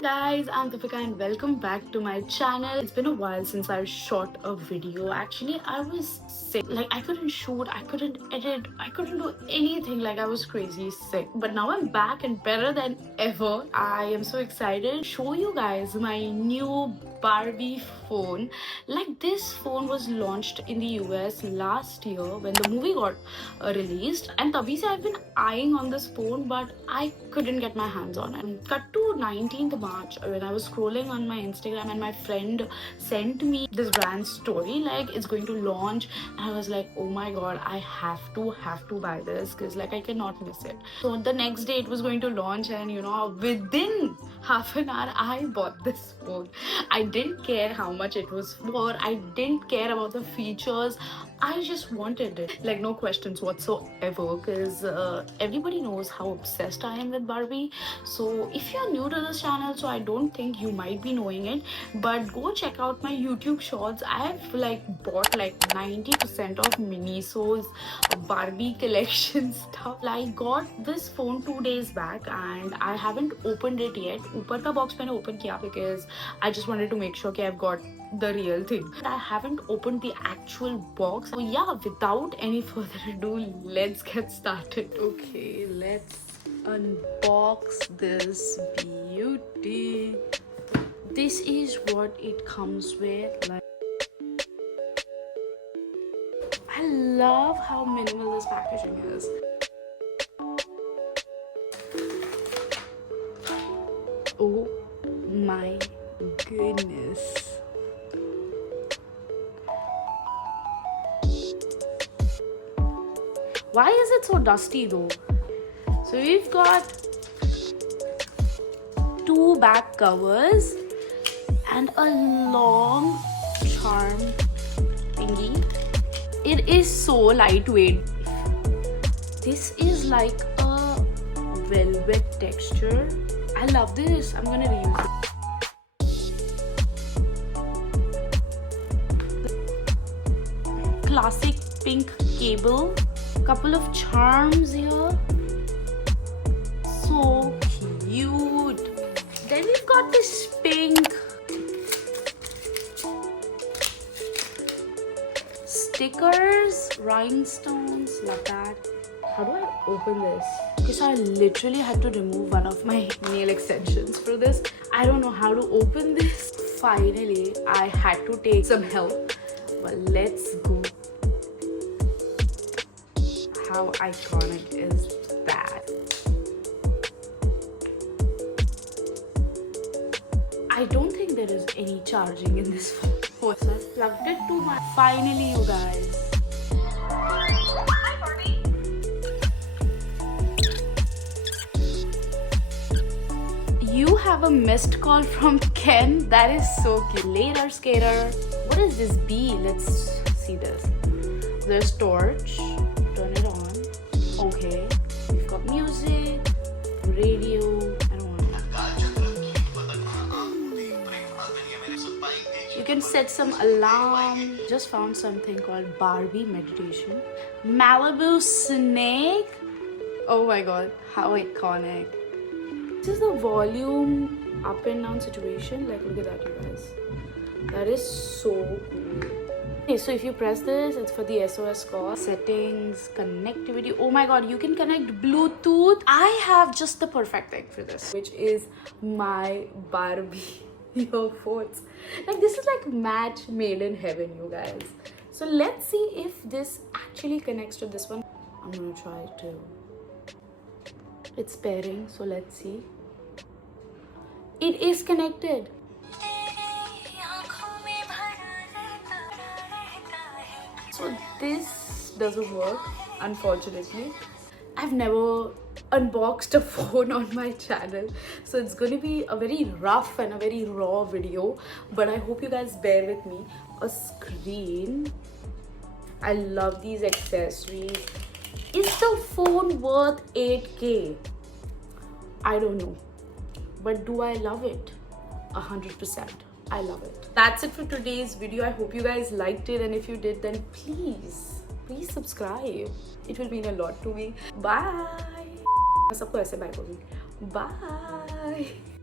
Guys, I'm Deepika and welcome back to my channel. It's been a while since I shot a video. Actually, I was sick. Like, I couldn't shoot, I couldn't edit, I couldn't do anything. Like, I was crazy sick. But now I'm back and better than ever. I am so excited to show you guys my new Barbie phone. Like, this phone was launched in the US last year when the movie got released, and tabhi se I've been eyeing on this phone, but I couldn't get my hands on it. Cut to 19th March when I was scrolling on my Instagram and my friend sent me this brand story like it's going to launch, and I was like, oh my god, I have to buy this because like I cannot miss it. So the next day it was going to launch, and you know, within half an hour I bought this phone. I didn't care how much it was for, I didn't care about the features, I just wanted it, like no questions whatsoever, because everybody knows how obsessed I am with Barbie. So if you're new to this channel, so I don't think you might be knowing it, but go check out my YouTube shorts. I've like bought like 90% of Miniso's Barbie collection stuff. I got this phone 2 days back and I haven't opened it yet. ऊपर का box मैंने open किया because I just wanted to make sure that I've got the real thing. But I haven't opened the actual box. So yeah, without any further ado, let's get started. Okay, let's unbox this beauty. This is what it comes with. Like, I love how minimal this packaging is. Oh my goodness. Why is it so dusty though? So we've got two back covers and a long charm thingy. It is so lightweight. This is like a velvet texture. I love this. I'm gonna reuse it. Classic pink cable. Couple of charms here. So cute. Then we've got this pink stickers, rhinestones, like that. How do I open this? Because I literally had to remove one of my nail extensions for this. I don't know how to open this. Finally, I had to take some help. But let's go. How iconic is that? I don't think there is any charging in this phone. So I plugged it to my... Finally, you guys. Hi, Barbie. You have a missed call from Ken. That is so cute. Later, skater. What is this B? Let's see this. There's torch. Turn it on. Okay. We've got music, radio. I don't want to. You can set some alarm. Just found something called Barbie meditation. Malibu snake. Oh my god, how iconic. This is the volume up and down situation. Like, look at that, you guys. That is so cool. Okay, so if you press this, it's for the SOS call. Settings, connectivity. Oh my god, you can connect Bluetooth. I have just the perfect thing for this, which is my Barbie earphones. Like, this is like match made in heaven, you guys. So let's see if this actually connects to this one. I'm gonna try it too. It's pairing, so let's see. It is connected. So this doesn't work, unfortunately. I've never unboxed a phone on my channel, so it's going to be a very rough and a very raw video, but I hope you guys bear with me. A screen. I love these accessories. Is the phone worth 8K? I don't know, but do I love it? 100%. I love it. That's it for today's video. I hope you guys liked it, and if you did, then please subscribe. It will mean a lot to me. Bye. सबको ऐसे bye बोलूँगी. Bye.